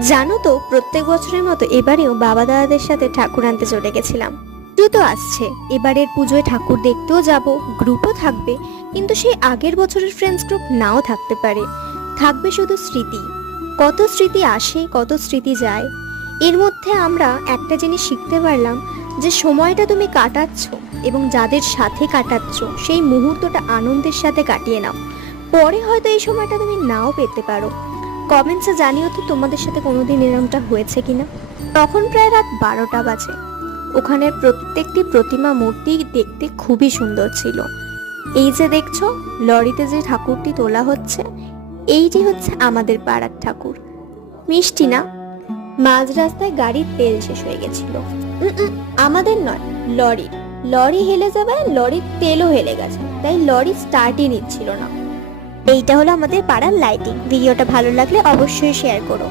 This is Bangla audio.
জানো তো, প্রত্যেক বছরের মতো এবারেও বাবা দাদাদের সাথে ঠাকুর আনতে চলে গেছিলাম। পুজো তো আসছে, এবারের পুজোয় ঠাকুর দেখতেও যাব, গ্রুপও থাকবে। কিন্তু সেই আগের বছরের ফ্রেন্ডস গ্রুপ নাও থাকতে পারে, থাকবে শুধু স্মৃতি। কত স্মৃতি আসে, কত স্মৃতি যায়। এর মধ্যে আমরা একটা জিনিস শিখতে পারলাম, যে সময়টা তুমি কাটাচ্ছ এবং যাদের সাথে কাটাচ্ছ সেই মুহূর্তটা আনন্দের সাথে কাটিয়ে নাও। পরে হয়তো এই সময়টা তুমি নাও পেতে পারো। কমেন্টসে জানিও তো তোমাদের সাথে কোনোদিন এরকমটা হয়েছে কিনা। তখন প্রায় রাত 12টা বাজে। ওখানের প্রত্যেকটি প্রতিমা মূর্তি দেখতে খুবই সুন্দর ছিল। এই যে দেখছো, লরিতে যে ঠাকুরটি তোলা হচ্ছে, এইটি হচ্ছে আমাদের পাড়ার ঠাকুর। মিষ্টি না? মাঝ রাস্তায় গাড়ির তেল শেষ হয়ে গেছিল। আমাদের নয়, লরির। লরি হেলে যাবে, লরির তেলও হেলে গেছে, তাই লরি স্টার্টই নিচ্ছিল না। এইটা হলো আমাদের পাড়ার লাইটিং। ভিডিওটা ভালো লাগলে অবশ্যই শেয়ার করো।